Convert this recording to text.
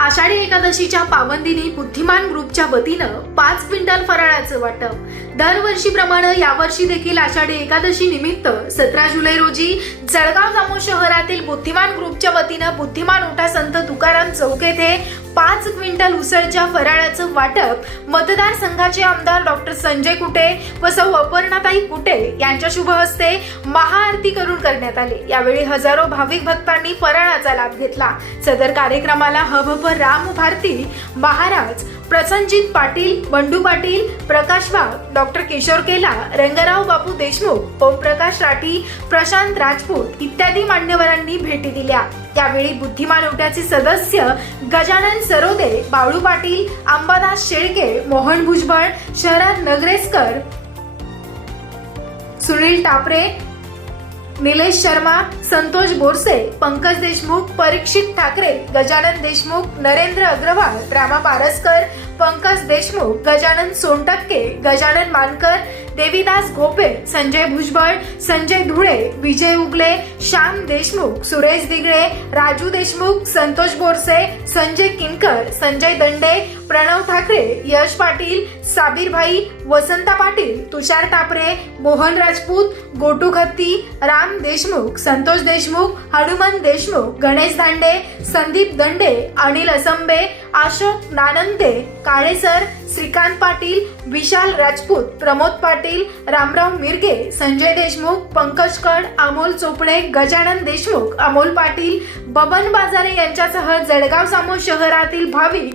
आषाढी एकादशीच्या पावनदिनी बुद्धिमान ग्रुपच्या वतीनं पाच क्विंटल फराळाचं वाटप. दरवर्षीप्रमाणे यावर्षी देखील आषाढी एकादशी निमित्त सतरा जुलै रोजी जळगाव जामो शहरातील बुद्धिमान ग्रुपच्या वतीनं बुद्धिमान उठा संत तुकाराम चौक येथे पाच क्विंटल उसळच्या फराळाचं वाटप मतदारसंघाचे आमदार डॉक्टर संजय कुटे व सौ अपर्णाताई कुटे यांच्या शुभ हस्ते महाआरती करून करण्यात आले. यावेळी हजारो भाविक भक्तांनी फराळाचा लाभ घेतला. सदर कार्यक्रमाला हभप राम भारती महाराज प्रसन्नजित पाटील बंडू पाटील प्रकाश वाघ डॉक्टर किशोर केला रंगराव बापू देशमुख ओमप्रकाश राठी प्रशांत राजपूत इत्यादी मान्यवरांनी भेटी दिल्या. त्यावेळी बुद्धिमान उट्याचे सदस्य गजानन सरोदे बाळू पाटील अंबादास शेळके मोहन भुजबळ शरद नगरेसकर सुनील टापरे निलेश शर्मा संतोष बोरसे पंकज देशमुख परीक्षित ठाकरे गजानन देशमुख नरेंद्र अग्रवाल रामा पारसकर पंकज देशमुख गजानन सोनटक्के गजानन मानकर देवीदास घोपे संजय भुजबळ संजय धुळे विजय उगले श्याम देशमुख सुरेश दिगळे राजू देशमुख संतोष बोरसे संजय किनकर संजय दंडे प्रणव ठाकरे यश पाटील साबीरभाई वसंता पाटील तुषार तापरे मोहन राजपूत गोटू खत्ती राम देशमुख संतोष देशमुख हनुमंत देशमुख गणेश दांडे संदीप दंडे अनिल असंबे अशोक नानंदे काळेसर श्रीकांत पाटील विशाल राजपूत प्रमोद पाटील रामराव मिरगे संजय देशमुख पंकज कड अमोल चोपडे गजानन देशमुख अमोल पाटील बबन बाजारे यांच्यासह जळगाव सामो शहरातील भाविक